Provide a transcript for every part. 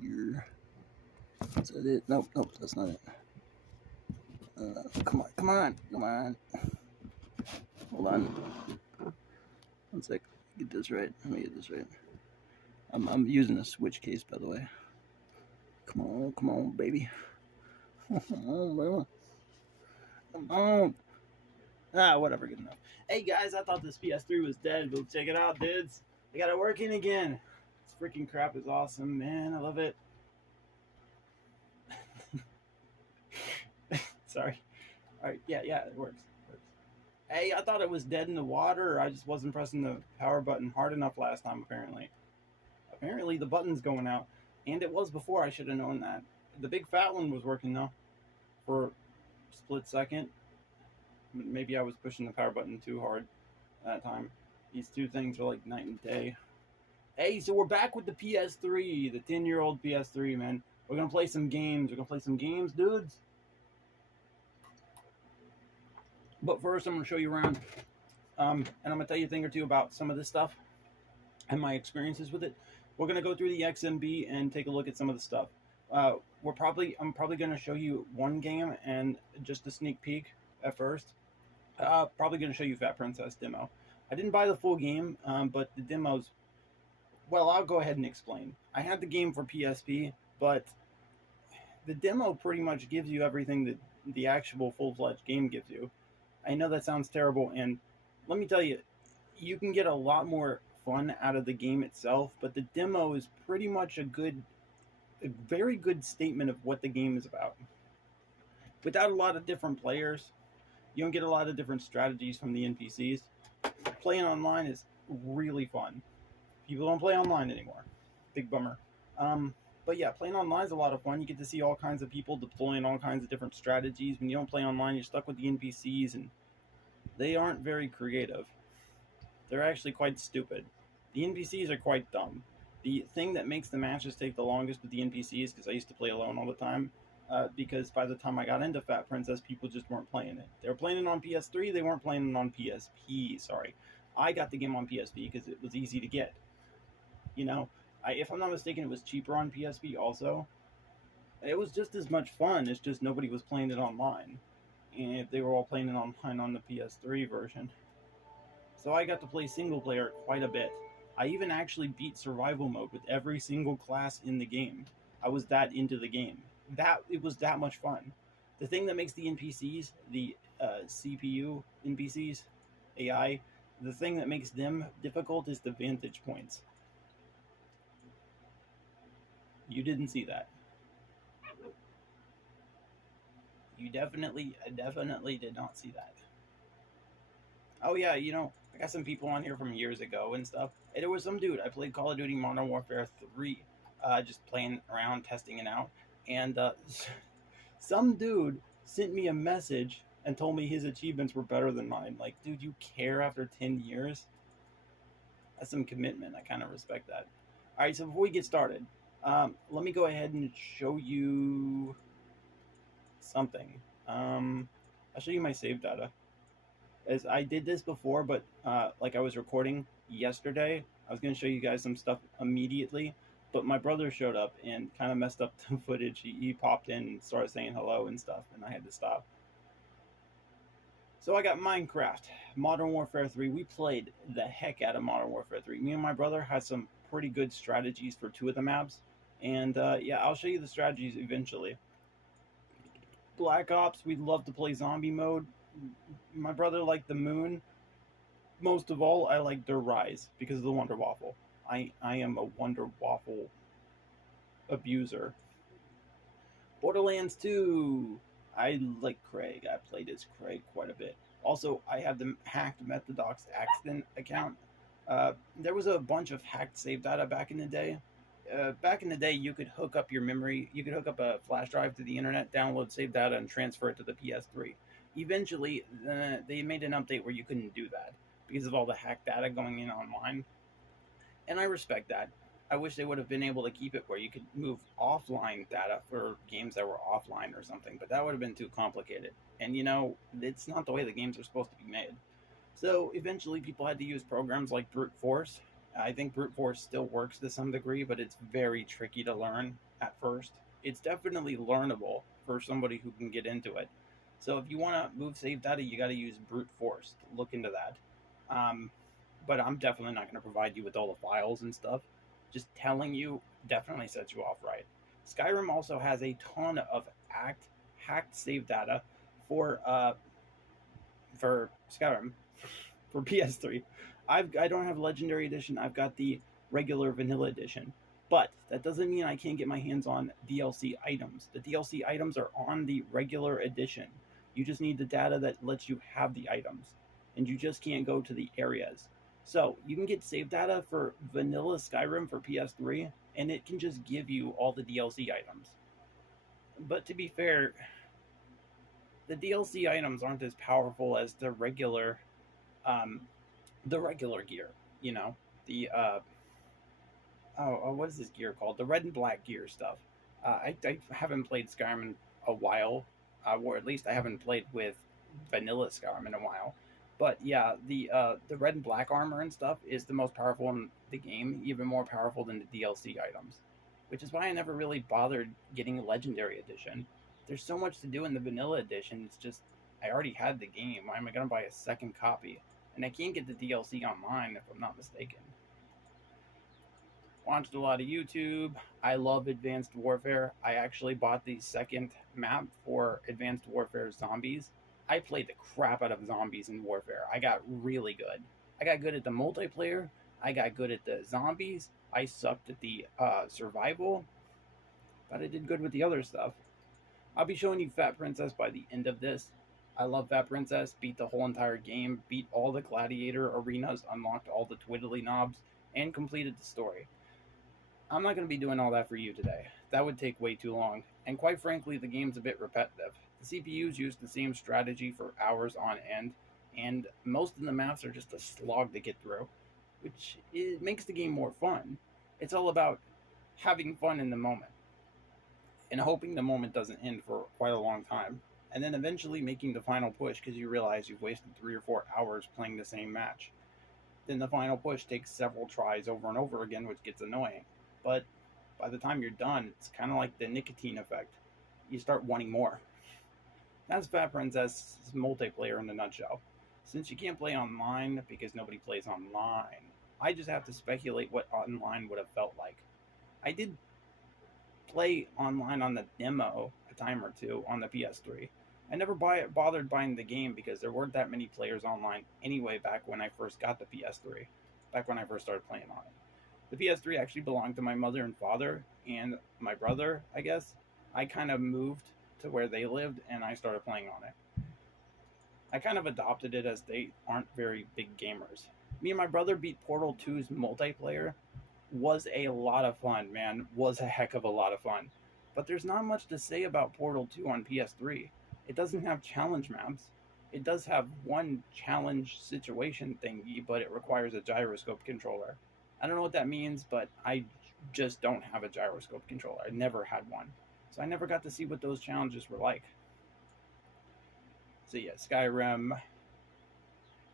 here. Is that it? Nope, that's not it. Come on. Hold on. One sec. Get this right. Let me get this right. I'm using a switch case, by the way. Come on, baby. Come on. Whatever, good enough. Hey guys, I thought this PS3 was dead, but check it out, dudes. I got it working again. This freaking crap is awesome, man. I love it. Sorry. Alright, yeah, it works. Hey, I thought it was dead in the water. I just wasn't pressing the power button hard enough last time, apparently. Apparently the button's going out. And it was before. I should have known that. The big fat one was working, though. For a split second. Maybe I was pushing the power button too hard that time. These two things are like night and day. Hey, so we're back with the PS3. The 10-year-old PS3, man. We're going to play some games. Dudes. But first, I'm going to show you around. And I'm going to tell you a thing or two about some of this stuff and my experiences with it. We're going to go through the XMB and take a look at some of the stuff. I'm probably going to show you one game and just a sneak peek at first. Probably going to show you Fat Princess demo. I didn't buy the full game, but the demos... Well, I'll go ahead and explain. I had the game for PSP, but the demo pretty much gives you everything that the actual full-fledged game gives you. I know that sounds terrible, and let me tell you, you can get a lot more fun out of the game itself, but the demo is pretty much a very good statement of what the game is about. Without a lot of different players, you don't get a lot of different strategies from the NPCs. Playing online is really fun. People don't play online anymore. Big bummer. But yeah, playing online is a lot of fun. You get to see all kinds of people deploying all kinds of different strategies. When you don't play online, you're stuck with the NPCs, and they aren't very creative. They're actually quite stupid. The NPCs are quite dumb. The thing that makes the matches take the longest with the NPCs, because I used to play alone all the time, because by the time I got into Fat Princess, people just weren't playing it. They were playing it on PS3, they weren't playing it on PSP, sorry. I got the game on PSP because it was easy to get. You know, if I'm not mistaken, it was cheaper on PSP also. It was just as much fun, it's just nobody was playing it online. And they were all playing it online on the PS3 version. So I got to play single player quite a bit. I even actually beat survival mode with every single class in the game. I was that into the game. It was that much fun. The thing that makes the NPCs, the CPU NPCs, AI, the thing that makes them difficult is the vantage points. You didn't see that. You definitely did not see that. Oh yeah, you know, I got some people on here from years ago and stuff. Hey, there was some dude, I played Call of Duty Modern Warfare 3, just playing around, testing it out. And some dude sent me a message and told me his achievements were better than mine. Like, dude, you care after 10 years? That's some commitment. I kind of respect that. All right, so before we get started, let me go ahead and show you something. I'll show you my save data. As I did this before, but like I was recording yesterday, I was going to show you guys some stuff immediately, but my brother showed up and kind of messed up the footage. He popped in and started saying hello and stuff, and I had to stop. So I got Minecraft, Modern Warfare 3. We played the heck out of Modern Warfare 3. Me and my brother had some pretty good strategies for 2 of the maps, and yeah, I'll show you the strategies eventually. Black Ops, we'd love to play zombie mode. My brother liked the moon. Most of all, I like Der Rise because of the Wonder Waffle. I am a Wonder Waffle abuser. Borderlands 2. I like Craig. I played as Craig quite a bit. Also, I have the hacked Methodox Accident account. There was a bunch of hacked save data back in the day. Back in the day, you could hook up your memory. You could hook up a flash drive to the internet, download save data, and transfer it to the PS3. Eventually, they made an update where you couldn't do that because of all the hacked data going in online. And I respect that. I wish they would have been able to keep it where you could move offline data for games that were offline or something, but that would have been too complicated. And you know, it's not the way the games are supposed to be made. So eventually people had to use programs like Brute Force I think brute force still works to some degree, but it's very tricky to learn at first. It's definitely learnable for somebody who can get into it. So if you want to move save data, you got to use brute force. Look into that. Um, but I'm definitely not going to provide you with all the files and stuff. Just telling you definitely sets you off right. Skyrim also has a ton of hacked save data for uh, for Skyrim for PS3. I don't have Legendary Edition. I've got the regular Vanilla Edition. But that doesn't mean I can't get my hands on DLC items. The DLC items are on the regular edition. You just need the data that lets you have the items. And you just can't go to the areas. So you can get save data for Vanilla Skyrim for PS3, and it can just give you all the DLC items. But to be fair, the DLC items aren't as powerful as um, the regular gear. You know, the what is this gear called? The red and black gear stuff. I haven't played Skyrim in a while, or at least I haven't played with vanilla Skyrim in a while. But yeah, the red and black armor and stuff is the most powerful in the game, even more powerful than the DLC items, which is why I never really bothered getting a Legendary Edition. There's so much to do in the vanilla edition. It's just I already had the game. Why am I gonna buy a second copy? And I can't get the DLC online if I'm not mistaken. Watched a lot of YouTube. I love Advanced Warfare. I actually bought the second map for Advanced Warfare Zombies. I played the crap out of zombies in Warfare. I got really good. I got good at the multiplayer. I got good at the zombies. I sucked at the survival. But I did good with the other stuff. I'll be showing you Fat Princess by the end of this. I love Fat Princess. Beat the whole entire game. Beat all the gladiator arenas. Unlocked all the twiddly knobs. And completed the story. I'm not going to be doing all that for you today. That would take way too long. And quite frankly, the game's a bit repetitive. The CPUs use the same strategy for hours on end, and most of the maps are just a slog to get through, which makes the game more fun. It's all about having fun in the moment, and hoping the moment doesn't end for quite a long time, and then eventually making the final push because you realize you've wasted 3 or 4 hours playing the same match. Then the final push takes several tries over and over again, which gets annoying. But by the time you're done, it's kind of like the nicotine effect. You start wanting more. That's Fat Princess multiplayer in a nutshell. Since you can't play online because nobody plays online, I just have to speculate what online would have felt like. I did play online on the demo a time or two on the PS3. I never bothered buying the game because there weren't that many players online anyway back when I first got the PS3, back when I first started playing on it. The PS3 actually belonged to my mother and father and my brother, I guess. I kind of moved to where they lived and I started playing on it. I kind of adopted it as they aren't very big gamers. Me and my brother beat Portal 2's multiplayer. Was a lot of fun, man. Was a heck of a lot of fun. But there's not much to say about Portal 2 on PS3. It doesn't have challenge maps. It does have one challenge situation thingy, but it requires a gyroscope controller. I don't know what that means, but I just don't have a gyroscope controller. I never had one. So I never got to see what those challenges were like. So yeah, Skyrim,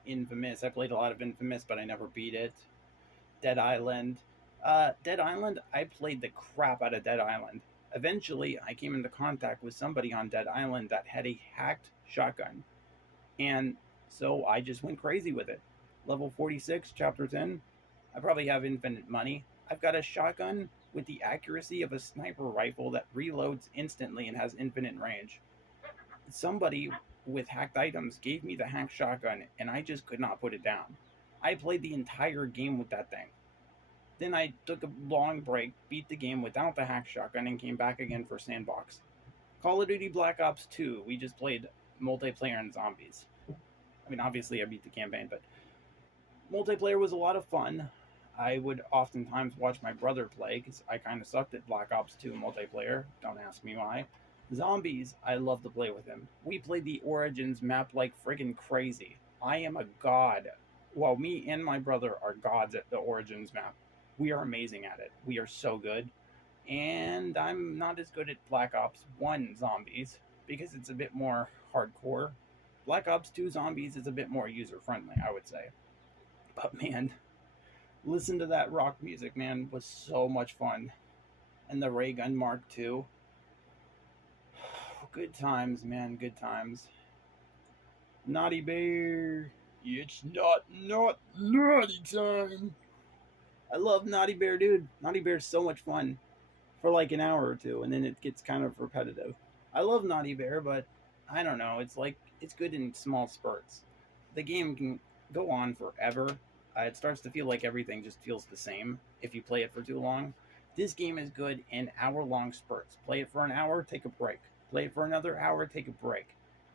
Infamous. I played a lot of Infamous, but I never beat it. Dead Island. Dead Island, I played the crap out of Dead Island. Eventually, I came into contact with somebody on Dead Island that had a hacked shotgun. And so I just went crazy with it. Level 46, Chapter 10. I probably have infinite money. I've got a shotgun with the accuracy of a sniper rifle that reloads instantly and has infinite range. Somebody with hacked items gave me the hacked shotgun, and I just could not put it down. I played the entire game with that thing. Then I took a long break, beat the game without the hacked shotgun, and came back again for Sandbox. Call of Duty Black Ops 2, we just played multiplayer and zombies. I mean, obviously I beat the campaign, but multiplayer was a lot of fun. I would oftentimes watch my brother play because I kind of sucked at Black Ops 2 multiplayer. Don't ask me why. Zombies, I love to play with him. We played the Origins map like friggin' crazy. I am a god. Well, me and my brother are gods at the Origins map. We are amazing at it. We are so good. And I'm not as good at Black Ops 1 Zombies because it's a bit more hardcore. Black Ops 2 Zombies is a bit more user-friendly, I would say. But man, Listen to that rock music, man, was so much fun. And the ray gun Mark II. Good times, man, good times. Naughty Bear. It's not naughty time. I love Naughty Bear, dude. Naughty Bear's so much fun for like an hour or two, and then it gets kind of repetitive. I love Naughty Bear, but I don't know. It's like it's good in small spurts. The game can go on forever. It starts to feel like everything just feels the same if you play it for too long. This game is good in hour-long spurts. Play it for an hour, take a break. Play it for another hour, take a break.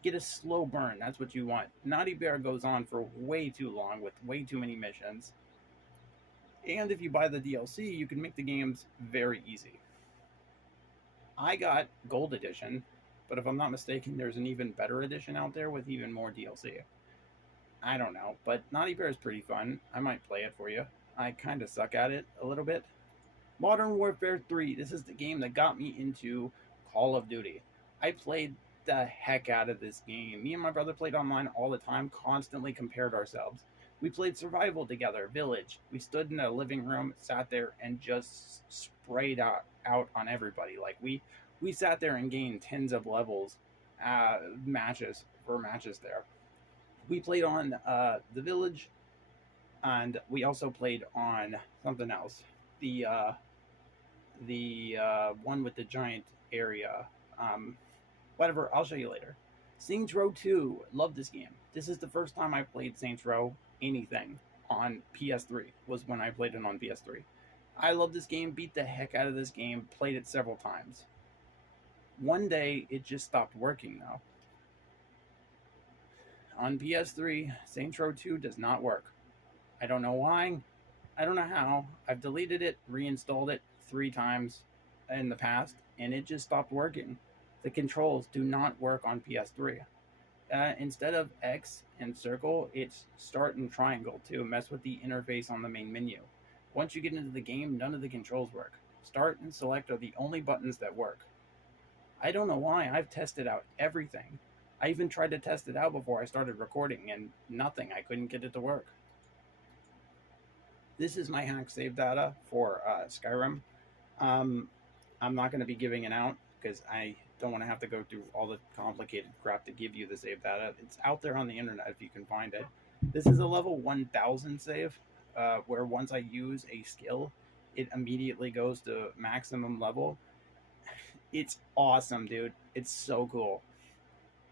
Get a slow burn. That's what you want. Naughty Bear goes on for way too long with way too many missions. And if you buy the DLC, you can make the games very easy. I got Gold Edition, but if I'm not mistaken, there's an even better edition out there with even more DLC. I don't know, but Naughty Bear is pretty fun. I might play it for you. I kind of suck at it a little bit. Modern Warfare 3. This is the game that got me into Call of Duty. I played the heck out of this game. Me and my brother played online all the time, constantly compared ourselves. We played survival together, village. We stood in a living room, sat there, and just sprayed out on everybody. Like we sat there and gained tens of levels, matches there. We played on the village, and we also played on something else. The one with the giant area. Whatever, I'll show you later. Saints Row 2. Love this game. This is the first time I played Saints Row anything on PS3. Was when I played it on PS3. I love this game. Beat the heck out of this game. Played it several times. One day, it just stopped working, though. On PS3, Saints Row 2 does not work. I don't know why. I don't know how. I've deleted it, reinstalled it 3 times in the past, and it just stopped working. The controls do not work on PS3. Instead of X and circle, it's start and triangle to mess with the interface on the main menu. Once you get into the game, none of the controls work. Start and select are the only buttons that work. I don't know why. I've tested out everything. I even tried to test it out before I started recording, and nothing. I couldn't get it to work. This is my hack save data for Skyrim. I'm not going to be giving it out because I don't want to have to go through all the complicated crap to give you the save data. It's out there on the internet if you can find it. This is a level 1000 save, where once I use a skill, it immediately goes to maximum level. It's awesome, dude. It's so cool.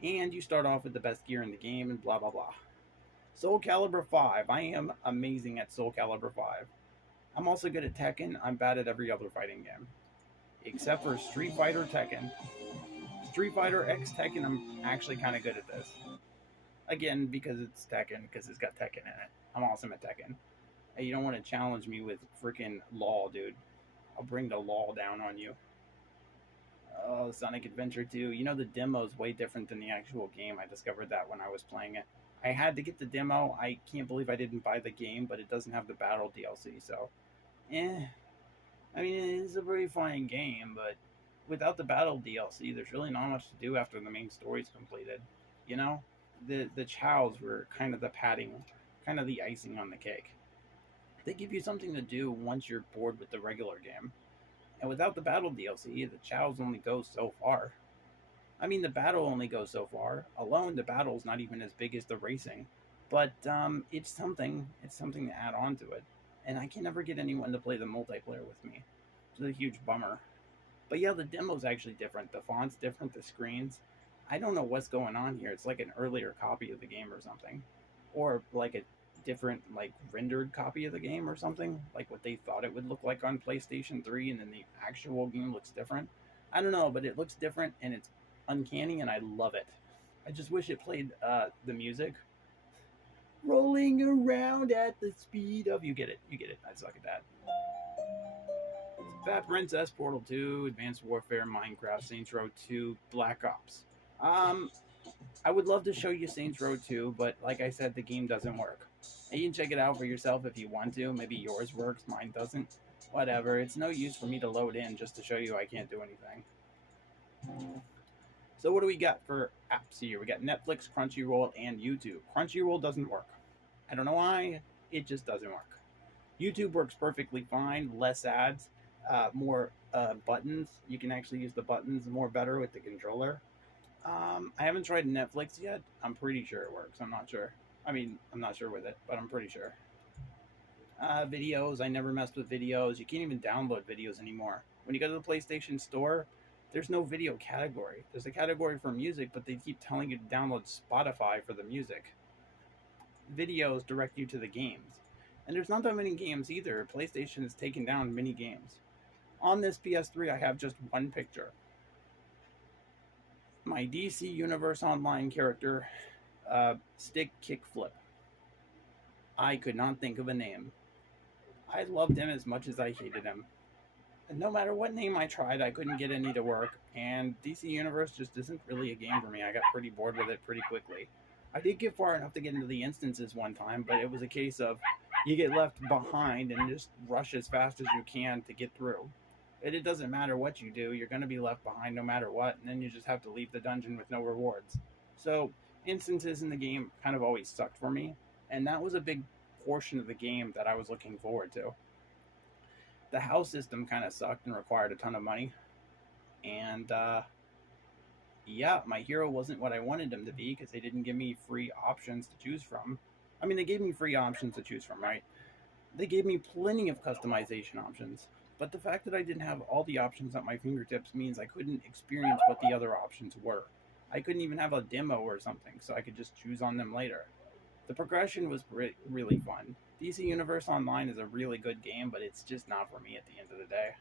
And you start off with the best gear in the game and blah, blah, blah. Soul Calibur 5. I am amazing at Soul Calibur 5. I'm also good at Tekken. I'm bad at every other fighting game. Except for Street Fighter Tekken. Street Fighter X Tekken, I'm actually kind of good at this. Again, because it's Tekken, because it's got Tekken in it. I'm awesome at Tekken. Hey, you don't want to challenge me with freaking law, dude. I'll bring the law down on you. Oh, Sonic Adventure 2. You know, the demo is way different than the actual game. I discovered that when I was playing it. I had to get the demo. I can't believe I didn't buy the game, but it doesn't have the battle DLC, so... I mean, it is a very fine game, but without the battle DLC, there's really not much to do after the main story's completed. You know? The chows were kind of the padding, kind of the icing on the cake. They give you something to do once you're bored with the regular game. And without the battle DLC, the chows only go so far. I mean, the battle only goes so far. Alone, the battle's not even as big as the racing. But it's something. It's something to add on to it. And I can never get anyone to play the multiplayer with me. It's a huge bummer. But yeah, the demo's actually different. The font's different, the screens. I don't know what's going on here. It's like an earlier copy of the game or something. Or like a different, like, rendered copy of the game or something. Like what they thought it would look like on PlayStation 3 and then the actual game looks different. I don't know, but it looks different and it's uncanny and I love it. I just wish it played the music. Rolling around at the speed of... You get it. I suck at that. Fat Princess, Portal 2, Advanced Warfare, Minecraft, Saints Row 2, Black Ops. I would love to show you Saints Row 2, but like I said, the game doesn't work. And you can check it out for yourself if you want to. Maybe yours works, mine doesn't. Whatever. It's no use for me to load in just to show you I can't do anything. So what do we got for apps here? We got Netflix, Crunchyroll, and YouTube. Crunchyroll doesn't work. I don't know why. It just doesn't work. YouTube works perfectly fine, less ads, more buttons. You can actually use the buttons more better with the controller. I haven't tried Netflix yet. I'm pretty sure it works. I'm not sure. I mean, I'm not sure with it, but I'm pretty sure. Videos, I never messed with videos. You can't even download videos anymore. When you go to the PlayStation Store, there's no video category. There's a category for music, but they keep telling you to download Spotify for the music. Videos direct you to the games. And there's not that many games either. PlayStation has taken down many games. On this PS3, I have just one picture. My DC Universe Online character, Stick Kickflip. I could not think of a name. I loved him as much as I hated him. And no matter what name I tried, I couldn't get any to work. And DC Universe just isn't really a game for me. I got pretty bored with it pretty quickly. I did get far enough to get into the instances one time, but it was a case of you get left behind and just rush as fast as you can to get through. It doesn't matter what you do, you're going to be left behind no matter what, and then you just have to leave the dungeon with no rewards. So, instances in the game kind of always sucked for me, and that was a big portion of the game that I was looking forward to. The house system kind of sucked and required a ton of money, and yeah, my hero wasn't what I wanted him to be because they didn't give me free options to choose from. I mean, they gave me free options to choose from, right? They gave me plenty of customization options. But the fact that I didn't have all the options at my fingertips means I couldn't experience what the other options were. I couldn't even have a demo or something, so I could just choose on them later. The progression was really fun. DC Universe Online is a really good game, but it's just not for me at the end of the day.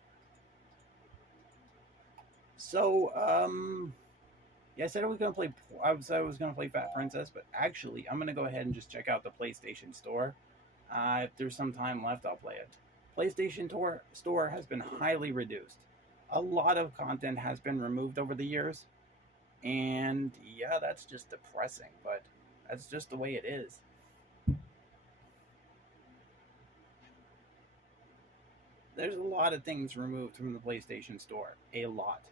So, yeah, I said I was gonna play Fat Princess, but actually, I'm gonna go ahead and just check out the PlayStation Store. If there's some time left, I'll play it. PlayStation Store has been highly reduced. A lot of content has been removed over the years. And yeah, that's just depressing, but that's just the way it is. There's a lot of things removed from the PlayStation Store. A lot.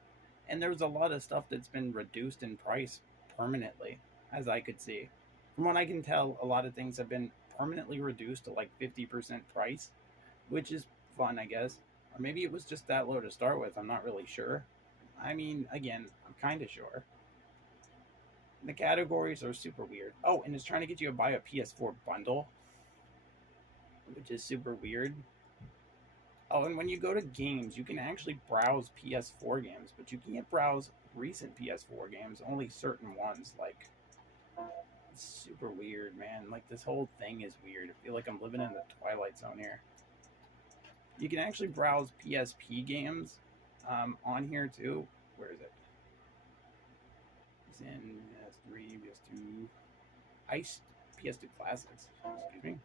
And there's a lot of stuff that's been reduced in price permanently, as I could see. From what I can tell, a lot of things have been permanently reduced to like 50% price, which is fun, I guess. Or maybe it was just that low to start with. I'm not really sure. I mean, again, I'm kind of sure. The categories are super weird. Oh, and it's trying to get you to buy a PS4 bundle, which is super weird. Oh, and when you go to games, you can actually browse PS4 games, but you can't browse recent PS4 games, only certain ones. Like, it's super weird, man. Like, this whole thing is weird. I feel like I'm living in the Twilight Zone here. You can actually browse PSP games on here, too. Where is it? It's in PS3, PS2, PS2 Classics. Excuse me.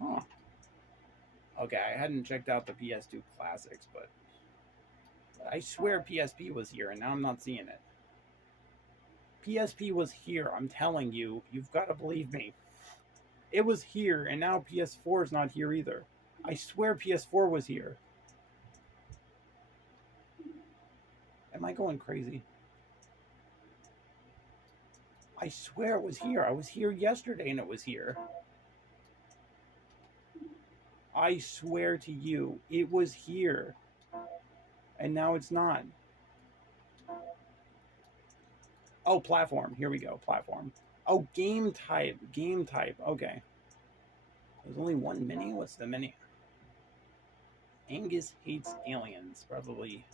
Huh. Okay, I hadn't checked out the PS2 Classics, but I swear PSP was here, and now I'm not seeing it. PSP was here, I'm telling you. You've got to believe me. It was here, and now PS4 is not here either. I swear PS4 was here. Am I going crazy? I swear it was here. I was here yesterday, and it was here. I swear to you, it was here. And now it's not. Oh, platform. Here we go. Platform. Oh, game type. Game type. Okay. There's only one mini? What's the mini? Angus hates aliens. Probably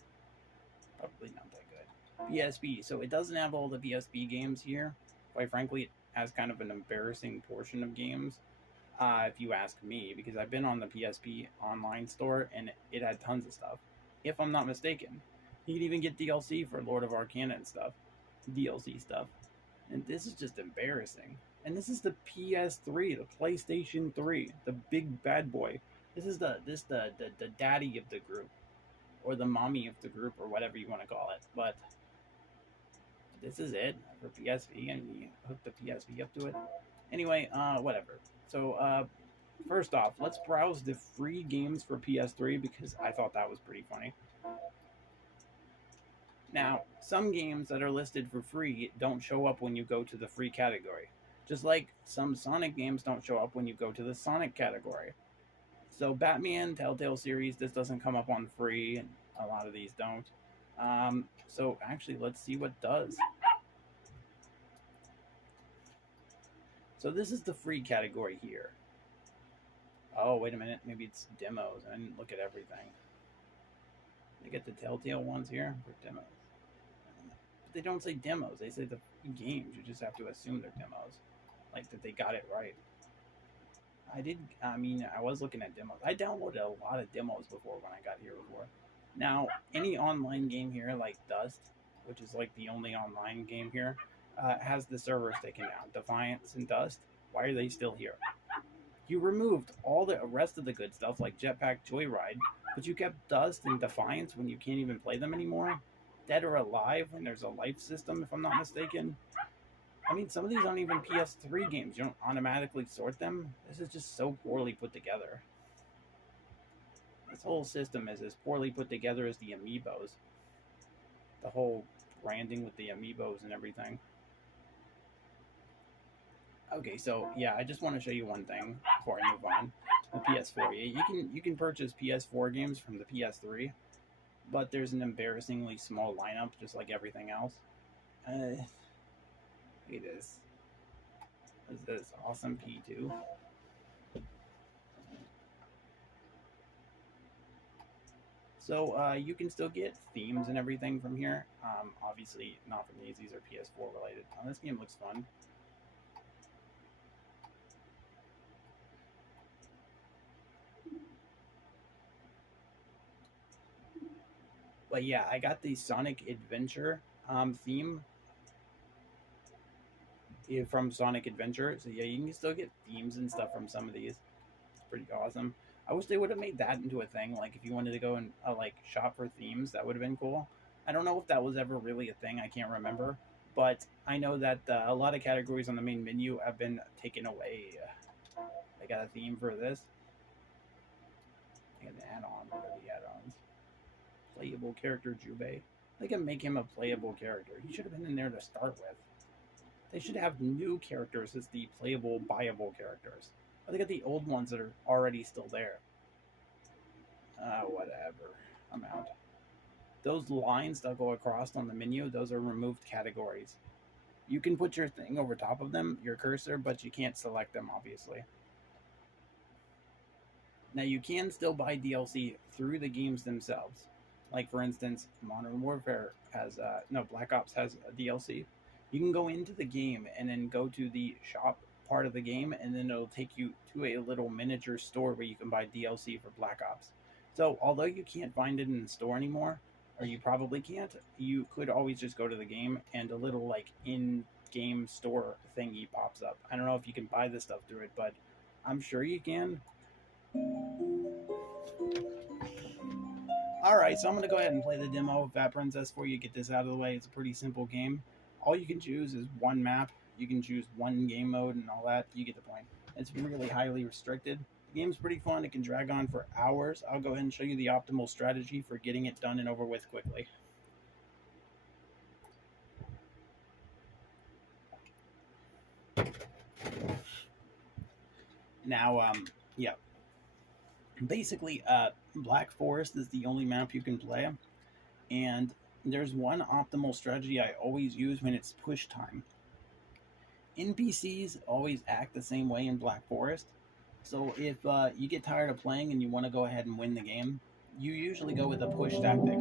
not that good. PSP. So it doesn't have all the PSP games here. Quite frankly, it has kind of an embarrassing portion of games. If you ask me, because I've been on the PSP online store and it had tons of stuff. If I'm not mistaken, you can even get DLC for Lord of Arcana and stuff, DLC stuff, and this is just embarrassing. And this is the PS3, the PlayStation 3, the big bad boy. This is the daddy of the group, or the mommy of the group, or whatever you want to call it. But this is it for PSP, and you hook the PSP up to it. Anyway, whatever. So, first off, let's browse the free games for PS3 because I thought that was pretty funny. Now, some games that are listed for free don't show up when you go to the free category. Just like some Sonic games don't show up when you go to the Sonic category. So Batman, Telltale series, this doesn't come up on free, and a lot of these don't. So actually, let's see what does. So this is the free category here. Oh, wait a minute. Maybe it's demos. I didn't look at everything. They get the Telltale ones here for demos. But they don't say demos. They say the games. You just have to assume they're demos. Like that they got it right. I was looking at demos. I downloaded a lot of demos before when I got here before. Now, any online game here like Dust, which is like the only online game here, has the servers taken down. Defiance and Dust, why are they still here? You removed all the rest of the good stuff like Jetpack Joyride, but you kept Dust and Defiance when you can't even play them anymore? Dead or Alive when there's a life system, if I'm not mistaken? I mean, some of these aren't even PS3 games. You don't automatically sort them. This is just so poorly put together. This whole system is as poorly put together as the amiibos. The whole branding with the amiibos and everything. Okay, so yeah, I just want to show you one thing before I move on. The PS4. Yeah, you can purchase PS4 games from the PS3, but there's an embarrassingly small lineup, just like everything else. Look at this. Is this awesome P2? So you can still get themes and everything from here. Obviously not from these. These are PS4 related. This game looks fun. But yeah, I got the Sonic Adventure theme from Sonic Adventure. So yeah, you can still get themes and stuff from some of these. It's pretty awesome. I wish they would have made that into a thing. Like if you wanted to go and like shop for themes, that would have been cool. I don't know if that was ever really a thing. I can't remember. But I know that a lot of categories on the main menu have been taken away. I got a theme for this. I got an add-on. What are the add-ons? Playable character Jubei. They can make him a playable character. He should have been in there to start with. They should have new characters as the playable, buyable characters. But they got the old ones that are already still there. Whatever. I'm out. Those lines that go across on the menu, those are removed categories. You can put your thing over top of them, your cursor, but you can't select them, obviously. Now, you can still buy DLC through the games themselves. Like, for instance, Modern Warfare has, Black Ops has a DLC. You can go into the game and then go to the shop part of the game, and then it'll take you to a little miniature store where you can buy DLC for Black Ops. So, although you can't find it in the store anymore, or you probably can't, you could always just go to the game and a little, like, in-game store thingy pops up. I don't know if you can buy this stuff through it, but I'm sure you can. Alright, so I'm going to go ahead and play the demo of Fat Princess for you, get this out of the way. It's a pretty simple game. All you can choose is one map. You can choose one game mode and all that. You get the point. It's really highly restricted. The game's pretty fun. It can drag on for hours. I'll go ahead and show you the optimal strategy for getting it done and over with quickly. Now, yeah. Basically, Black Forest is the only map you can play. And there's one optimal strategy I always use when it's push time. NPCs always act the same way in Black Forest. So if you get tired of playing and you want to go ahead and win the game, you usually go with a push tactic.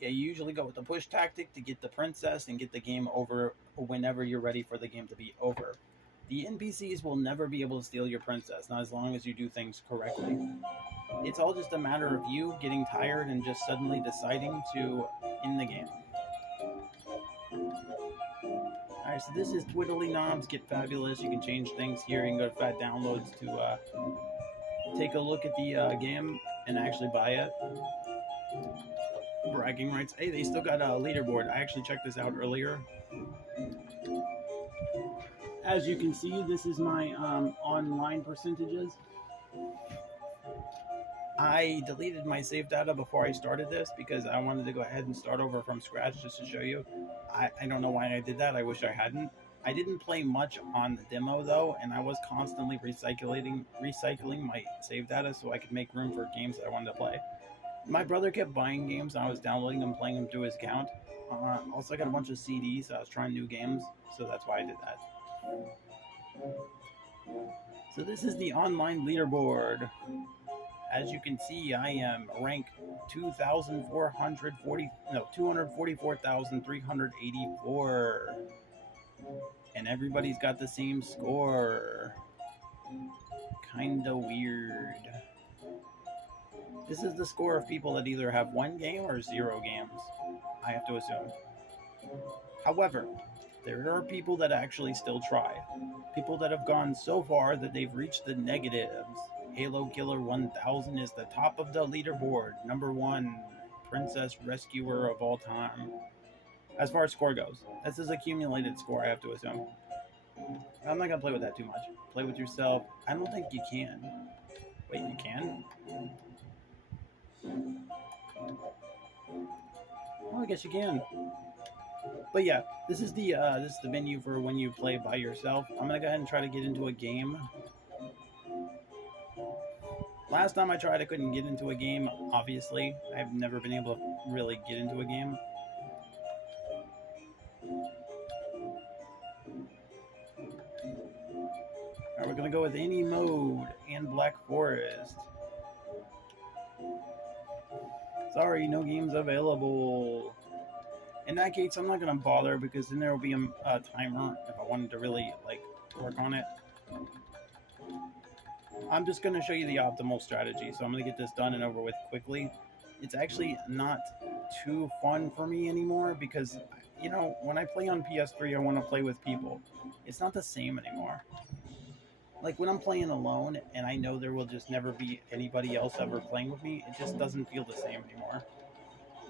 Yeah, you usually go with the push tactic to get the princess and get the game over whenever you're ready for the game to be over. The NPCs will never be able to steal your princess, not as long as you do things correctly. It's all just a matter of you getting tired and just suddenly deciding to end the game. Alright, so this is Twiddly Knobs Get Fabulous. You can change things here. You can go to Fat Downloads to take a look at the game and actually buy it. Bragging rights. Hey, they still got a leaderboard. I actually checked this out earlier. As you can see, this is my online percentages. I deleted my save data before I started this because I wanted to go ahead and start over from scratch just to show you. I don't know why I did that. I wish I hadn't. I didn't play much on the demo though, and I was constantly recycling my save data so I could make room for games that I wanted to play. My brother kept buying games, and I was downloading them, playing them through his account. Also, I got a bunch of CDs, so I was trying new games, so that's why I did that. So this is the online leaderboard. As you can see, I am rank 244,384, and everybody's got the same score. Kinda weird. This is the score of people that either have 1 game or 0 games, I have to assume. However, there are people that actually still try. People that have gone so far that they've reached the negatives. Halo Killer 1000 is the top of the leaderboard. #1 princess rescuer of all time. As far as score goes, that's his accumulated score, I have to assume. I'm not gonna play with that too much. Play with yourself. I don't think you can. Wait, you can? Oh, I guess you can. But yeah, this is the menu for when you play by yourself. I'm gonna go ahead and try to get into a game. Last time I tried, I couldn't get into a game, obviously. I've never been able to really get into a game. Alright, we're gonna go with any mode and Black Forest. Sorry, no games available. In that case, I'm not gonna bother because then there will be a timer if I wanted to really work on it. I'm just going to show you the optimal strategy, so I'm going to get this done and over with quickly. It's actually not too fun for me anymore because, you know, when I play on PS3, I want to play with people. It's not the same anymore. Like when I'm playing alone and I know there will just never be anybody else ever playing with me, it just doesn't feel the same anymore.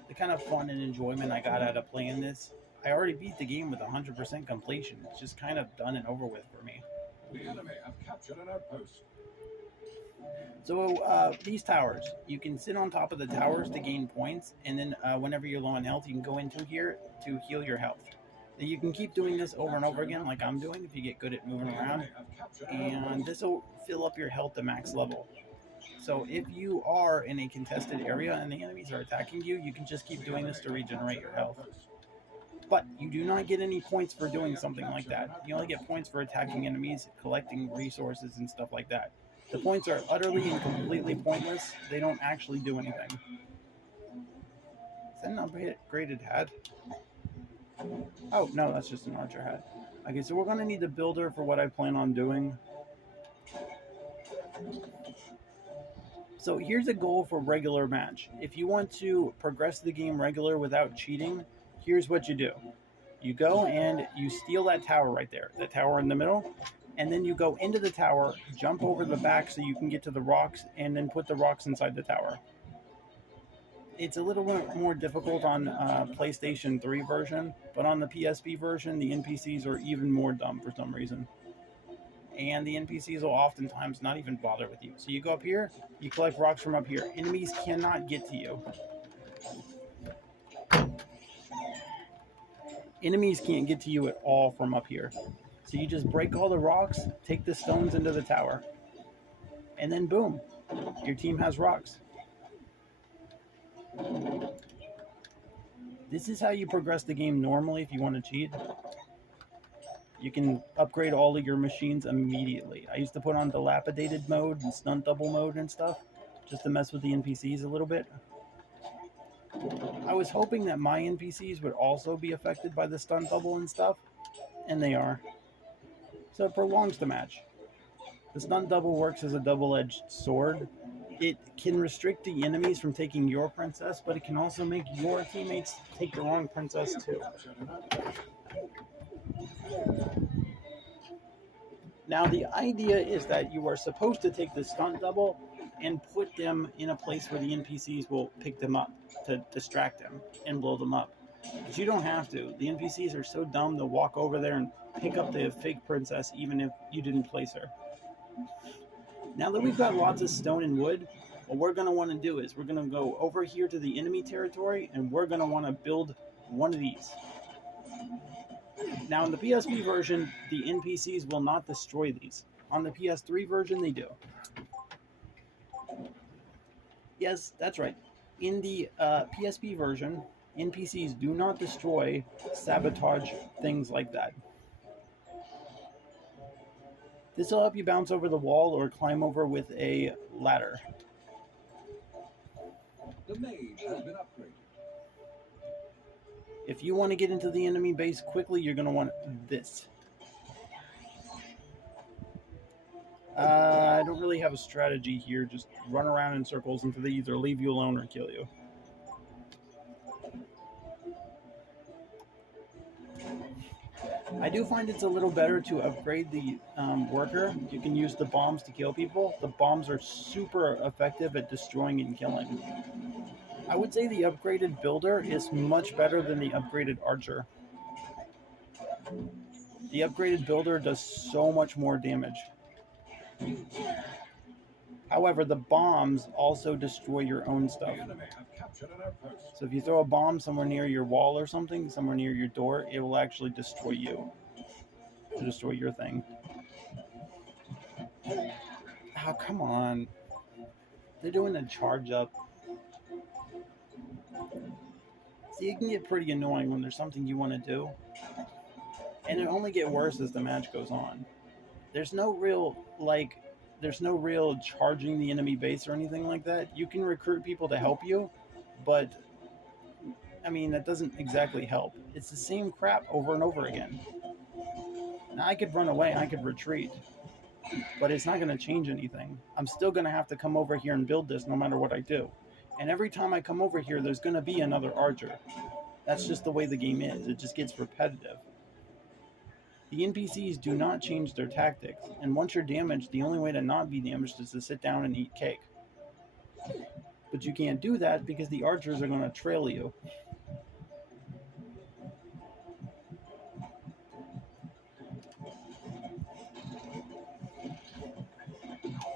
The kind of fun and enjoyment I got out of playing this, I already beat the game with 100% completion. It's just kind of done and over with for me. The enemy have captured an outpost. So these towers, you can sit on top of the towers to gain points, and then whenever you're low on health, you can go into here to heal your health. You can keep doing this over and over again like I'm doing if you get good at moving around, and this will fill up your health to max level. So if you are in a contested area and the enemies are attacking you, you can just keep doing this to regenerate your health. But you do not get any points for doing something like that. You only get points for attacking enemies, collecting resources, and stuff like that. The points are utterly and completely pointless. They don't actually do anything. Is that an upgraded hat? Oh, no, that's just an archer hat. Okay, so we're going to need the builder for what I plan on doing. So here's a goal for regular match. If you want to progress the game regular without cheating, here's what you do. You go and you steal that tower right there, the tower in the middle, and then you go into the tower, jump over the back so you can get to the rocks, and then put the rocks inside the tower. It's a little bit more difficult on PlayStation 3 version, but on the PSP version, the NPCs are even more dumb for some reason. And the NPCs will oftentimes not even bother with you. So you go up here, you collect rocks from up here. Enemies cannot get to you. Enemies can't get to you at all from up here. So you just break all the rocks, take the stones into the tower, and then boom, your team has rocks. This is how you progress the game normally if you want to cheat. You can upgrade all of your machines immediately. I used to put on dilapidated mode and stunt double mode and stuff just to mess with the NPCs a little bit. I was hoping that my NPCs would also be affected by the stunt double and stuff, and they are. So it prolongs the match. The stunt double works as a double-edged sword. It can restrict the enemies from taking your princess, but it can also make your teammates take the wrong princess too. Now the idea is that you are supposed to take the stunt double and put them in a place where the NPCs will pick them up to distract them and blow them up. But you don't have to. The NPCs are so dumb they'll walk over there and pick up the fake princess even if you didn't place her. Now that we've got lots of stone and wood, what we're going to want to do is we're going to go over here to the enemy territory, and we're going to want to build one of these. Now, in the PSP version, the NPCs will not destroy these. On the PS3 version, they do. Yes, that's right. In the PSP version, NPCs do not destroy, sabotage, things like that. This will help you bounce over the wall or climb over with a ladder. The mage has been upgraded. If you want to get into the enemy base quickly, you're going to want this. I don't really have a strategy here. Just run around in circles until they either leave you alone or kill you. I do find it's a little better to upgrade the worker. You can use the bombs to kill people. The bombs are super effective at destroying and killing. I would say the upgraded builder is much better than the upgraded archer. The upgraded builder does so much more damage. However, the bombs also destroy your own stuff. So if you throw a bomb somewhere near your wall or something, somewhere near your door, it will actually destroy you. To destroy your thing. Oh, come on. They're doing a charge up. See, it can get pretty annoying when there's something you want to do. And it only gets worse as the match goes on. There's no real charging the enemy base or anything like that. You can recruit people to help you, but I mean, that doesn't exactly help. It's the same crap over and over again. Now, I could run away, I could retreat, but it's not going to change anything. I'm still going to have to come over here and build this no matter what I do. And every time I come over here, there's going to be another archer. That's just the way the game is. It just gets repetitive. The NPCs do not change their tactics, and once you're damaged, the only way to not be damaged is to sit down and eat cake. But you can't do that because the archers are going to trail you.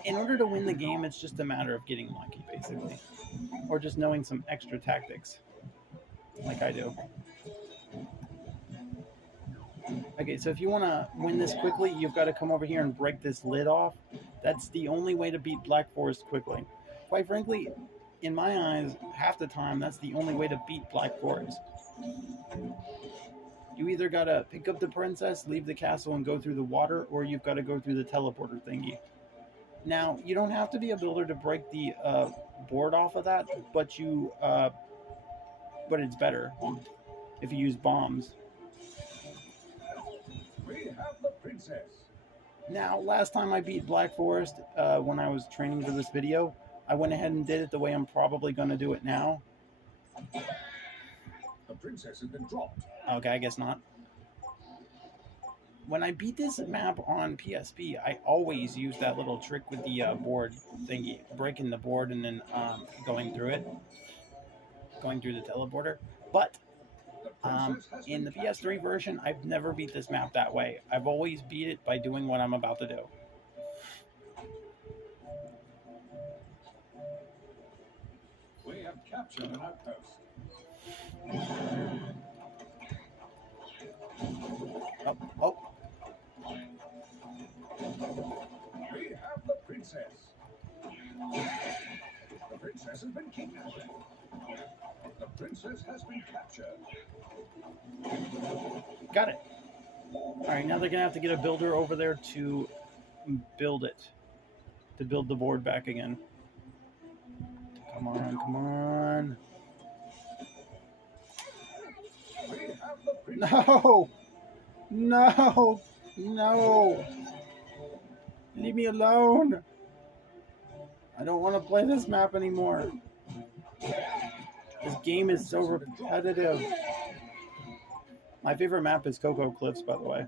In order to win the game, it's just a matter of getting lucky, basically. Or just knowing some extra tactics, like I do. Okay, so if you want to win this quickly, you've got to come over here and break this lid off. That's the only way to beat Black Forest quickly. Quite frankly, in my eyes, half the time, that's the only way to beat Black Forest. You either got to pick up the princess, leave the castle, and go through the water, or you've got to go through the teleporter thingy. Now, you don't have to be a builder to break the board off of that, but it's better if you use bombs. We have the princess. Now, last time I beat Black Forest, when I was training for this video, I went ahead and did it the way I'm probably going to do it now. The princess has been dropped. Okay, I guess not. When I beat this map on PSP, I always use that little trick with the board thingy, breaking the board and then going through it, going through the teleporter. But in the PS3 version, I've never beat this map that way. I've always beat it by doing what I'm about to do. We have captured an outpost. Oh. We have the princess. The princess has been kidnapped. The princess has been captured. Got it. Alright, now they're going to have to get a builder over there to build it. To build the board back again. Come on, come on. We have the princess. No! No! No! Leave me alone! I don't want to play this map anymore. This game is so repetitive. My favorite map is Cocoa Cliffs, by the way.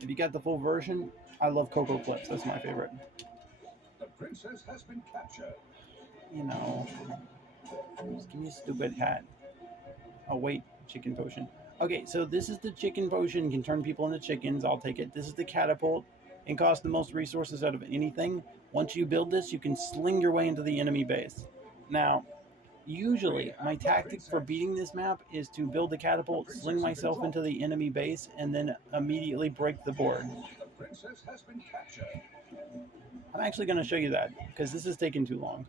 If you got the full version, I love Cocoa Cliffs. That's my favorite. The princess has been captured. You know, just give me a stupid hat. Oh, wait, chicken potion. Okay, so this is the chicken potion. Can turn people into chickens. I'll take it. This is the catapult. and costs the most resources out of anything. Once you build this, you can sling your way into the enemy base. Now, usually, my tactic for beating this map is to build a catapult, sling myself into the enemy base, and then immediately break the board. The princess has been captured. I'm actually going to show you that, because this is taking too long.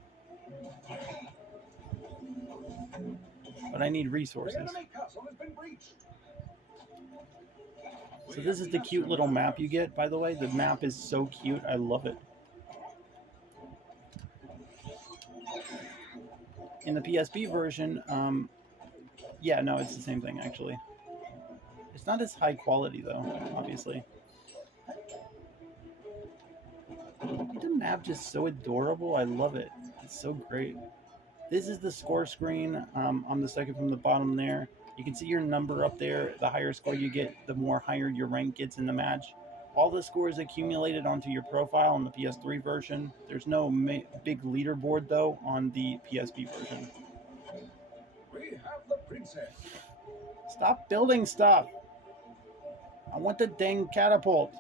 But I need The resources. enemy castle has been breached. So this is the cute little map you get, by the way. The map is so cute. I love it. In the PSP version, yeah, no, it's the same thing, actually. It's not as high quality, though, obviously. The map just so adorable. I love it. It's so great. This is the score screen. I'm the second from the bottom there. You can see your number up there. The higher score you get, the more higher your rank gets in the match. All the scores accumulated onto your profile on the PS3 version. There's no big leaderboard, though, on the PSP version. We have the princess. Stop building stuff. I want the dang catapult.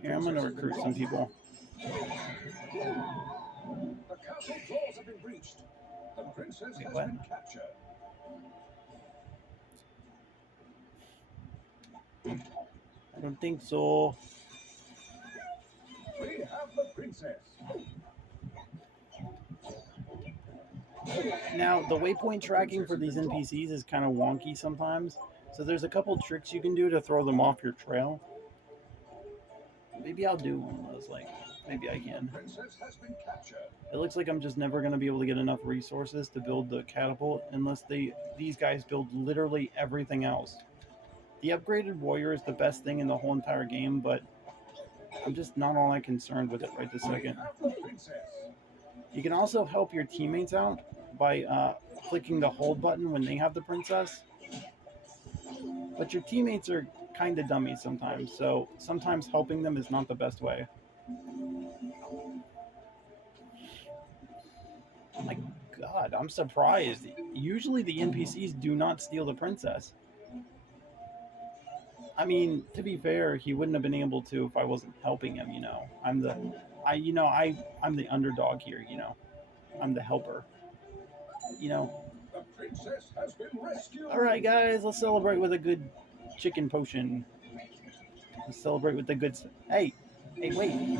Here, I'm going to recruit some people. The castle doors have been breached. The princess has what? been captured. I don't think so. We have the princess. Now, the waypoint tracking for these NPCs is kind of wonky sometimes. So there's a couple tricks you can do to throw them off your trail. Maybe I'll do one of those, like, maybe I can. The princess has been captured. It looks like I'm just never going to be able to get enough resources to build the catapult unless these guys build literally everything else. The upgraded warrior is the best thing in the whole entire game, but I'm just not all that concerned with it right this We second. have the princess. You can also help your teammates out by clicking the hold button when they have the princess. But your teammates are kind of dummies sometimes, so sometimes helping them is not the best way. Oh my god, I'm surprised. Usually the NPCs do not steal the princess. I mean, to be fair, he wouldn't have been able to if I wasn't helping him, you know. I'm the underdog here, you know. I'm the helper. You know. The princess has been rescued. Alright guys, let's celebrate with a good chicken potion. Let's celebrate with the good Hey, wait.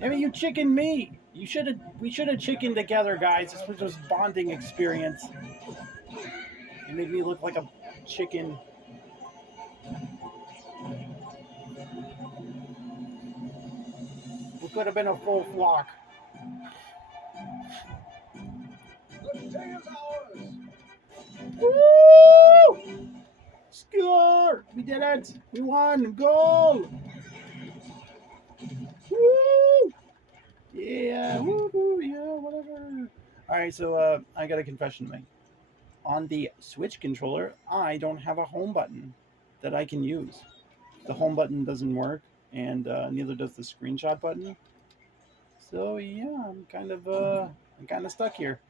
Damn it, you chicken me! We should have chickened together, guys. This was just bonding experience. You made me look like a chicken. We could have been a full flock. The day is ours. Woo! Score! We did it! We won! Goal! Woo! Yeah! Woo! Yeah! Whatever. All right, so I got a confession to make. On the Switch controller, I don't have a home button that I can use. The home button doesn't work, and neither does the screenshot button. So yeah, I'm kind of stuck here.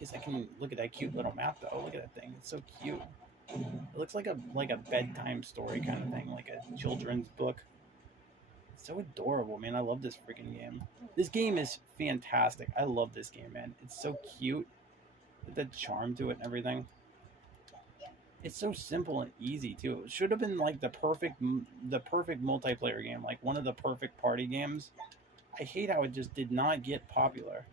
Yes, I can look at that cute little map though. Look at that thing; it's so cute. It looks like a bedtime story kind of thing, like a children's book. It's so adorable, man. I love this freaking game. This game is fantastic. I love this game, man. It's so cute. The charm to it and everything. It's so simple and easy too. It should have been like the perfect multiplayer game, like one of the perfect party games. I hate how it just did not get popular.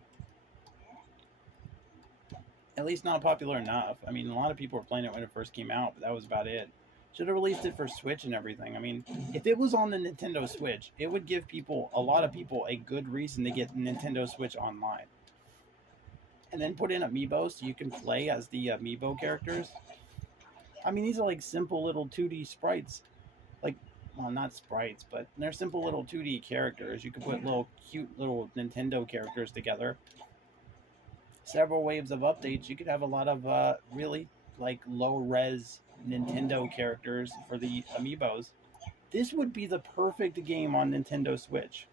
At least not popular enough. I mean, a lot of people were playing it when it first came out, but that was about it. Should have released it for Switch and everything. I mean, if it was on the Nintendo Switch, it would give a lot of people, a good reason to get Nintendo Switch online. And then put in Amiibo so you can play as the Amiibo characters. I mean, these are like simple little 2D sprites. Like, well, not sprites, but they're simple little 2D characters. You can put little cute little Nintendo characters together. Several waves of updates. You could have a lot of really like low-res Nintendo characters for the Amiibos. This would be the perfect game on Nintendo Switch.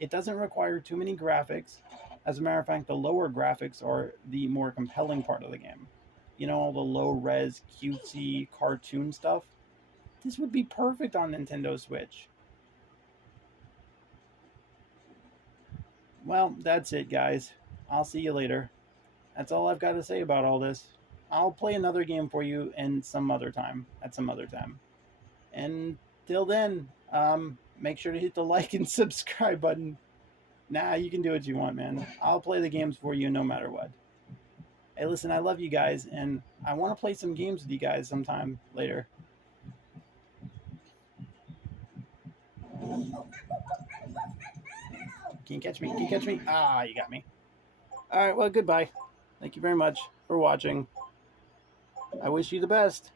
It doesn't require too many graphics. As a matter of fact, the lower graphics are the more compelling part of the game. You know, all the low-res, cutesy, cartoon stuff. This would be perfect on Nintendo Switch. Well, that's it, guys. I'll see you later. That's all I've got to say about all this. I'll play another game for you in some other time, at some other time. And till then, make sure to hit the like and subscribe button. Nah, you can do what you want, man. I'll play the games for you no matter what. Hey, listen, I love you guys, and I want to play some games with you guys sometime later. Can you catch me? Can you catch me? Ah, you got me. All right, well, goodbye. Thank you very much for watching. I wish you the best.